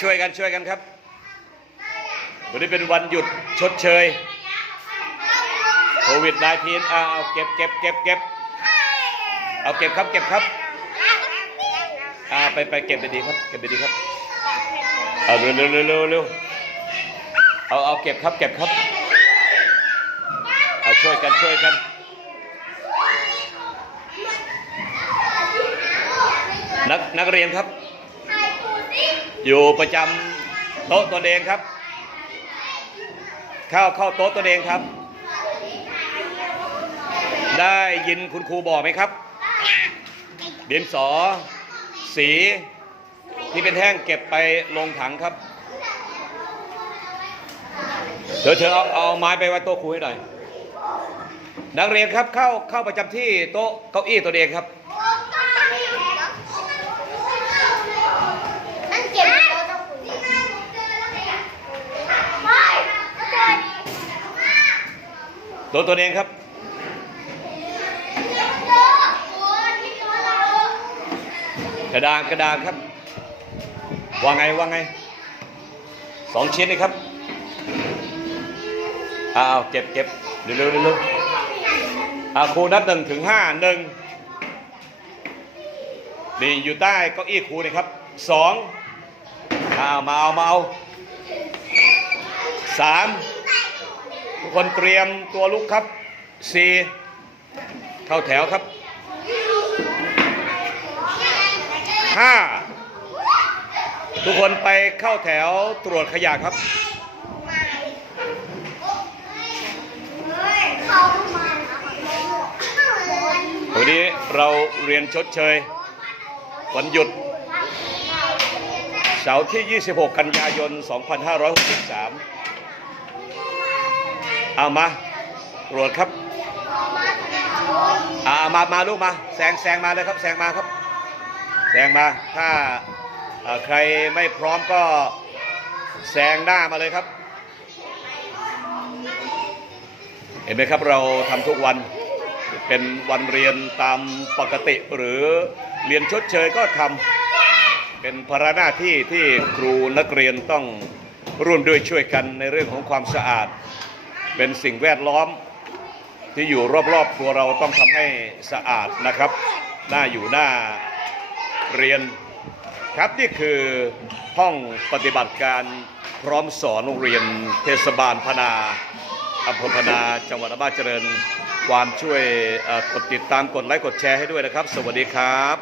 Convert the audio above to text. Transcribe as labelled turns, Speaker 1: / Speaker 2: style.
Speaker 1: ช่วยกันช่วยกันครับ วันนี้เป็นวันหยุดชดเชยโควิด -19 อ่าเอาเก็บเก็บเก็บเก็บเอาเก็บครับเก็บครับอ่าไปไปเก็บไปดีครับ เก็บไปดีครับเอาเร็วเร็วเร็วเร็วเร็วเอาเอาเก็บครับเก็บครับเอาช่วยกันช่วยกันนักนักเรียนครับ อยู่ประจำโต๊ะตัวเองครับ เข้าเข้าโต๊ะตัวเองครับ ได้ยินคุณครูบอกไหมครับเดินสอ สีที่เป็นแท่งเก็บไปลงถังครับ เธอเธอเอาเอาไม้ไปไว้โต๊ะครูให้หน่อยนักเรียนครับเข้าเข้าประจำที่โต๊ะเก้าอี้ตัวเองครับ
Speaker 2: นั่นเก็บโต๊ะตะกุยไม่
Speaker 1: โต๊ะตัวเองครับกระดานกระดานครับว่าไงว่าไงสองชิ้นนี่ครับเอาเก็บเก็บเร็วเร็วเร็วเร็วอาครูนับหนึ่งถึงห้าหนึ่งนี่อยู่ใต้เก้าอี้ครูนี่ครับสองอ้ามาเอามาเอาสาม ทุกคนเตรียมตัวลุกครับสี่เข้าแถวครับห้าทุกคนไปเข้าแถวตรวจขยะครับวันนี้เราเรียนชดเชย วันหยุด เสาร์ที่ 26 กันยายน 2563 เอามาตรวจครับอามามาลูกมาแซงแซงมาเลยครับแซงมาครับแซงมาถ้าใครไม่พร้อมก็แซงหน้ามาเลยครับ เห็นไหมครับเราทำทุกวันเป็นวันเรียนตามปกติหรือเรียนชดเชยก็ทำเป็นภาระหน้าที่ที่ครูนักเรียนต้องร่วมด้วยช่วยกันในเรื่องของความสะอาด เป็นสิ่งแวดล้อมที่อยู่รอบๆตัวเราต้องทำให้สะอาดนะครับ หน้าอยู่หน้าเรียนครับนี่คือห้องปฏิบัติการพร้อมสอนโรงเรียนเทศบาลพนาอำเภอพนาจังหวัดอำนาจเจริญ ความช่วยกดติดตามกดไลค์กดแชร์ให้ด้วยนะครับ สวัสดีครับ